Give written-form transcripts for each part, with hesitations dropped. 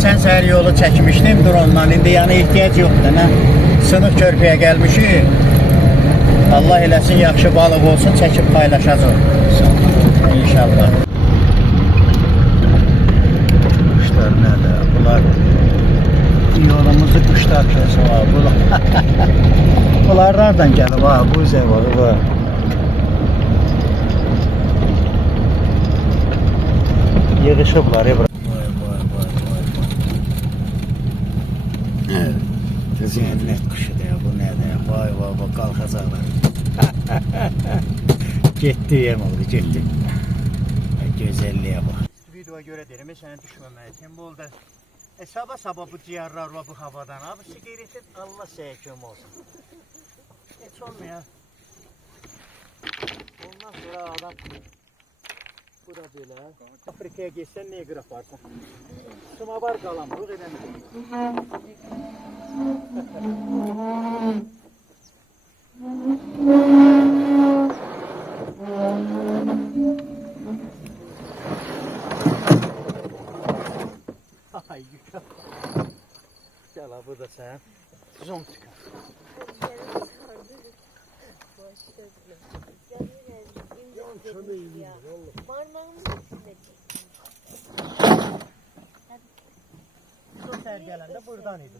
Geçen səhər yolu çəkmişdim drondan. İndi yəni ehtiyac yoxdur. Nə? Sınıq körpüyə gəlmişik. Allah eləsin, yaxşı balıq olsun, çəkib paylaşacaq. İnşallah. Quşlar nədir? Bunlar yolumuzu quşlar kəsin var. Bunlar nereden gəlib? Bu zəvalı var. Yığışıblar. Cennet kuşudur ya, bu nədir? Vay vay vay, qalxacaqlar. Getdi yem oldu, getdi. Gözəlliyə bax. Videoya görə deyirəm, sənə düşməməli. Sembolda sabah bu ciyarlar var bu havadan. Abi sigaretin Allah sənə kömək olsun. Heç olmuyor. Ondan sonra adam burada belə. Afrikaya geçsən neyə qıraparsan? Sumavar qalamlıq edəmir. Ay yıka. Gel abi, bu da sen. Zontika. Son gelen buradan idi.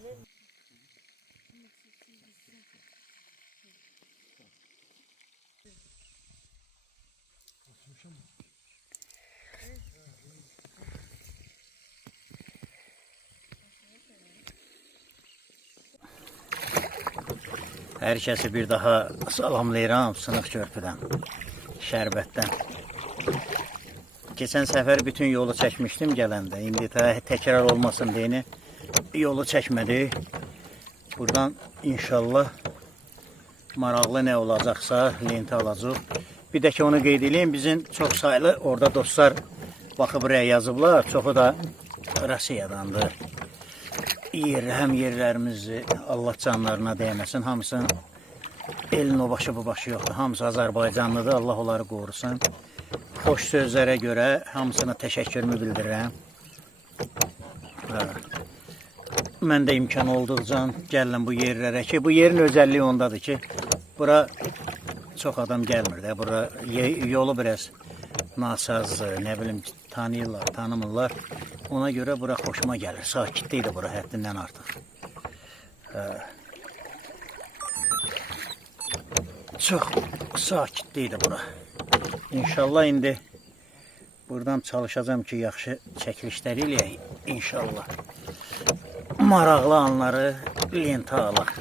Herkesi bir daha salamlayıram Sınıq körpüdən, Şərbətdən. Geçen sefer bütün yolu çəkmişdim gələndə. İndi təkrar olmasın deyini yolu çəkmədik. Buradan inşallah maraqlı nə olacaqsa lenti alacaq. Bir də ki onu qeyd edeyim, bizim çox saylı orada dostlar baxıb buraya yazıblar. Çoxu da Rusiyadandır. Həm yerlərimizi Allah canlarına dəyməsin. Hamısı elin o başı bu başı yoxdur. Hamısı Azərbaycanlıdır. Allah onları qorusun. Xoş sözlərə görə hamısına təşəkkürümü bildirirəm. Mən də imkan olduqca gəlin bu yerlərə ki, bu yerin özəlliyi ondadır ki, bura çox adam gəlmir də. Bura yolu biraz nasazdır, nə bilim tanıyırlar, tanımırlar. Ona görə bura xoşuma gəlir. Sakitlikdir bura həddindən artıq. Çox sakitlikdir bura. İnşallah indi buradan çalışacağım ki, yaxşı çəkilişlər eləyək. İnşallah maraqlı anları lentə alaq.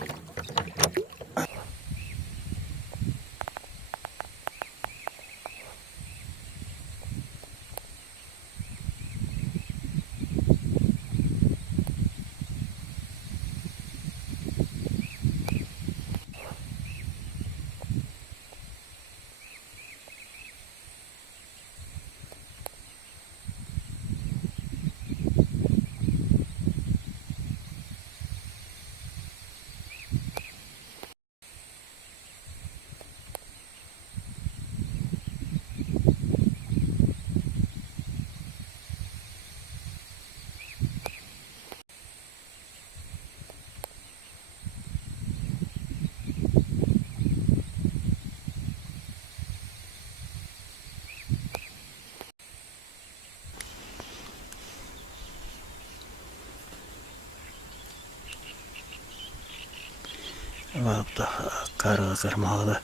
Daha qarğı qırmağı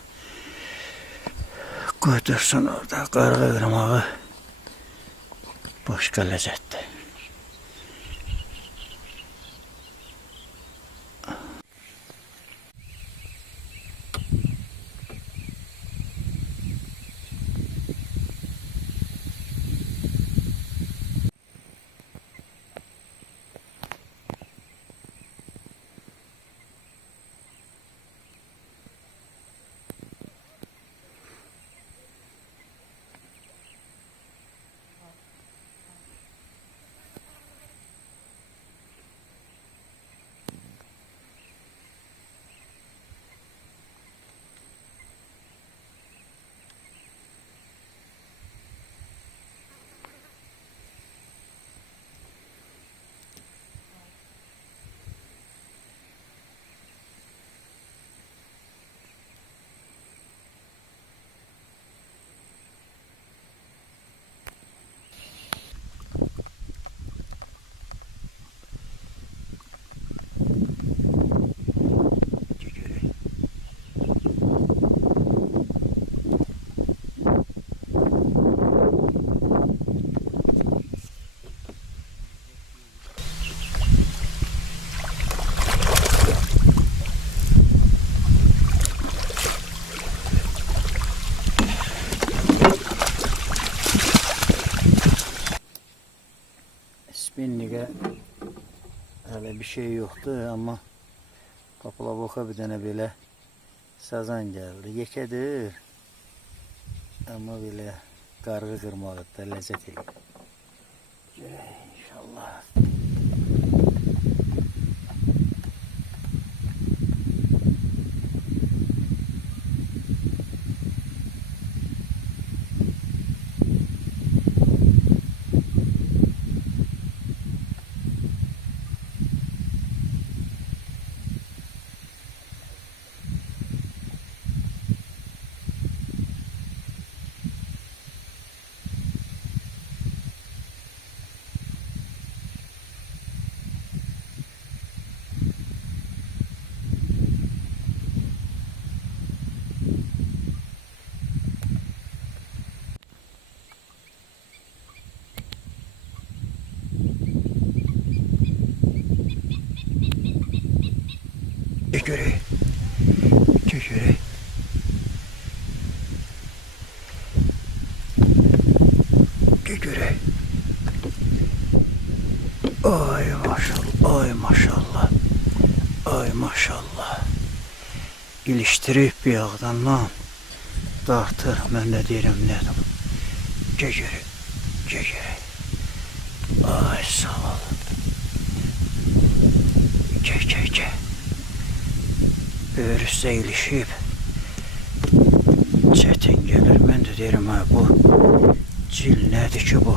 qoydursun orada. Qarğı qırmağı başqa ləzzətdir. Hələ bir şey yoxdur, amma Paplavoka bir dənə belə sazan gəldi. Yekədir, amma belə qarğı qırmağı da ləzzət edir. İnşallah. Göre. Ay maşallah, ay maşallah, ay maşallah. İliştirib bir yağdan lan. Dartır, mən də deyirəm nədir? Göre. Ay sağ ol. Gel. Böyrüsdə ilişib çətin gəlir. Mən də deyirəm, hə, bu cil nədir ki bu?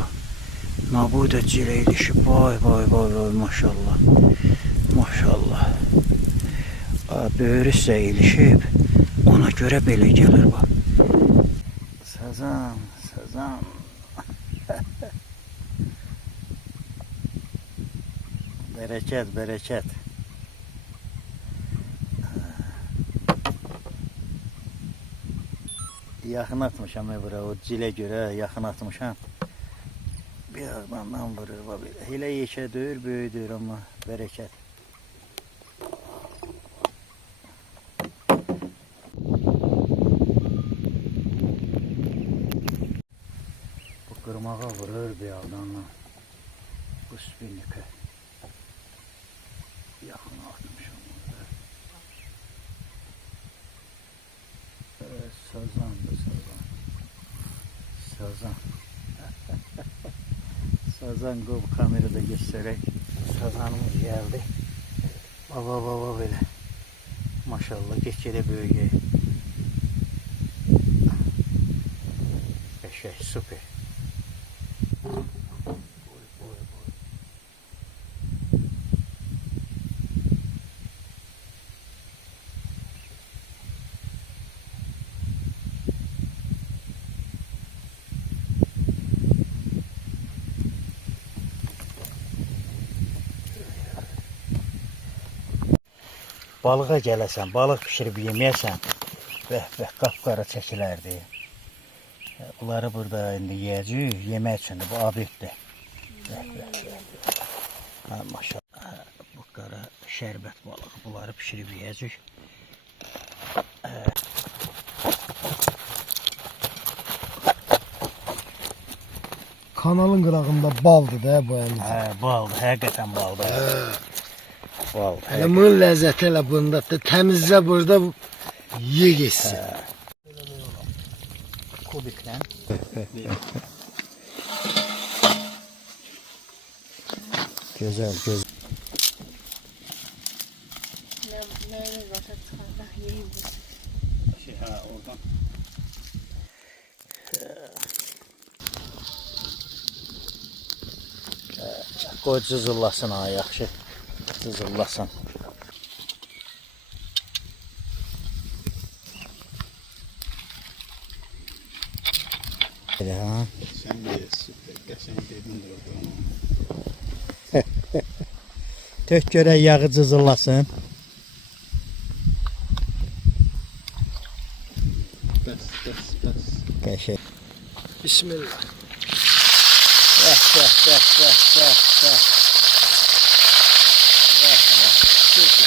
Bu da cilə ilişib. Vay, maşallah. Maşallah. Böyrüsdə ilişib. Ona görə belə gəlir bu. Sazan. Bərəkət. Yaxın atmışam bura, o cilə görə yaxın atmışam. Bir ağdan vurur, elə yekə deyil, böyüdür, amma bərəkət. Bu qırmağa vurur bir ağdan, bu spinnikə. Yaxın atmışam burada. Sazan qov kamerada göstərək. Sazanımız gəldi. Baba belə. Maşallah get-gedə böyüyək. Qəşəng, super. Balığa gələsən, balıq pişirib yeməyəsən, qapqara çəkilərdi. Bunları burada indi yiyəcəyik, yemək üçündür, bu abiddir. Maşallah, bu qara şərbət balığı, bunları pişirib yiyəcəyik. Kanalın qırağında baldır da bu əli. Baldır, həqiqətən baldır. Hələ bunun ləzzəti elə bundadır. Təmizlə burada ye geçsin. Kubiklə. Güzel. Neyimiz başa çıxarda yeyimiz. Oradan. Qoy cızıllasın ha, yaxşı. Cızıllasın. Ha. Sen de süper. Sen dedin de oradan. Tök görək yağı cızıllasın. Bəs. Qəşəng. Bismillah. Bəh. Süper.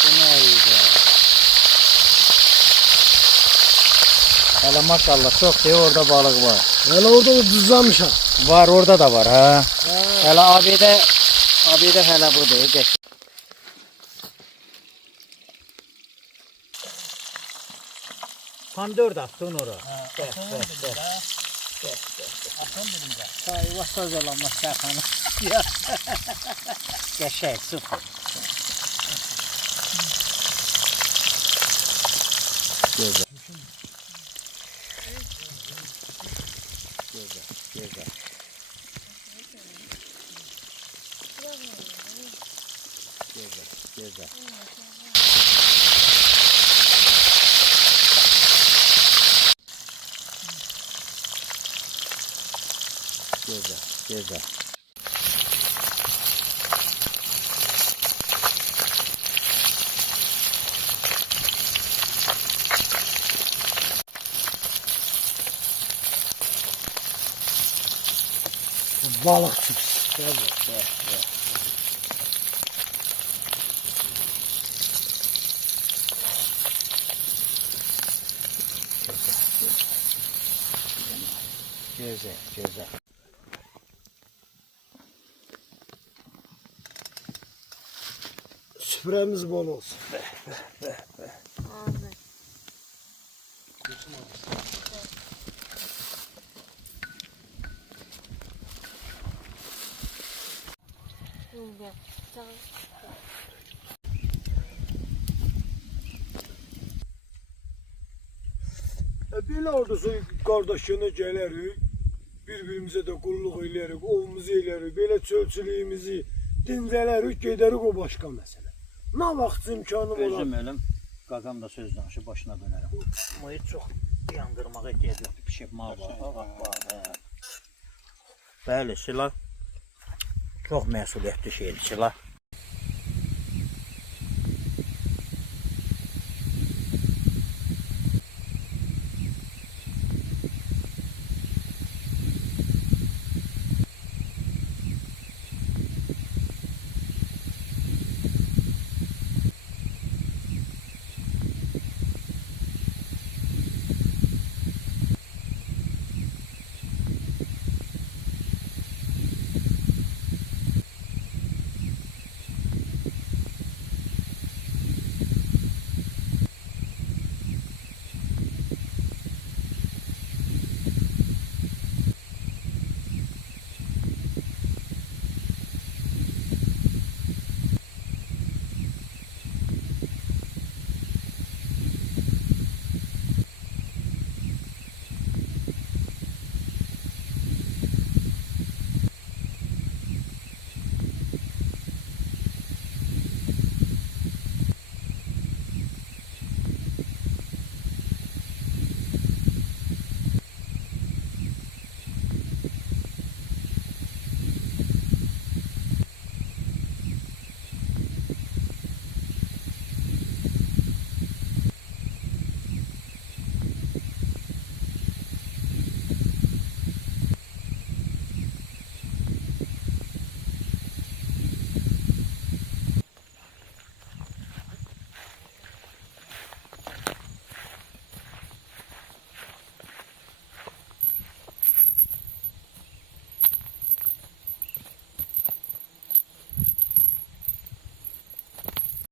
Bu nə idi? Hələ maşallah çox deyir, orada balıq var. Hələ orada da düzlamışam. Var, orada da var, ha. Hələ abidə hələ budur. Gəç. Pandör da attın ora. Bəs. Atın birində. Sayı söz eləmə şəxanı. Qəşəng, super. Gözəl. Gözəl. Gözəl. Gözəl. Balık çıksın. Gözəl. Süfremiz bol olsun. Amin. Gel. Tamam. Belə ordusu qardaşına gələrik, bir-birimizə də qulluq elərik, ovumuzu elərik, belə çölçülüyümüzü dincələrik, gedərik o başqa məsələ. Nə vaxt imkanım olar? Özüm ölüm, qaqam da söz danışı başına dönərəm. Mayı çox yandırmağa ehtiyac yoxdur, pişirmək var. Bəli, silah çox məsuliyyətli şeydir, silah.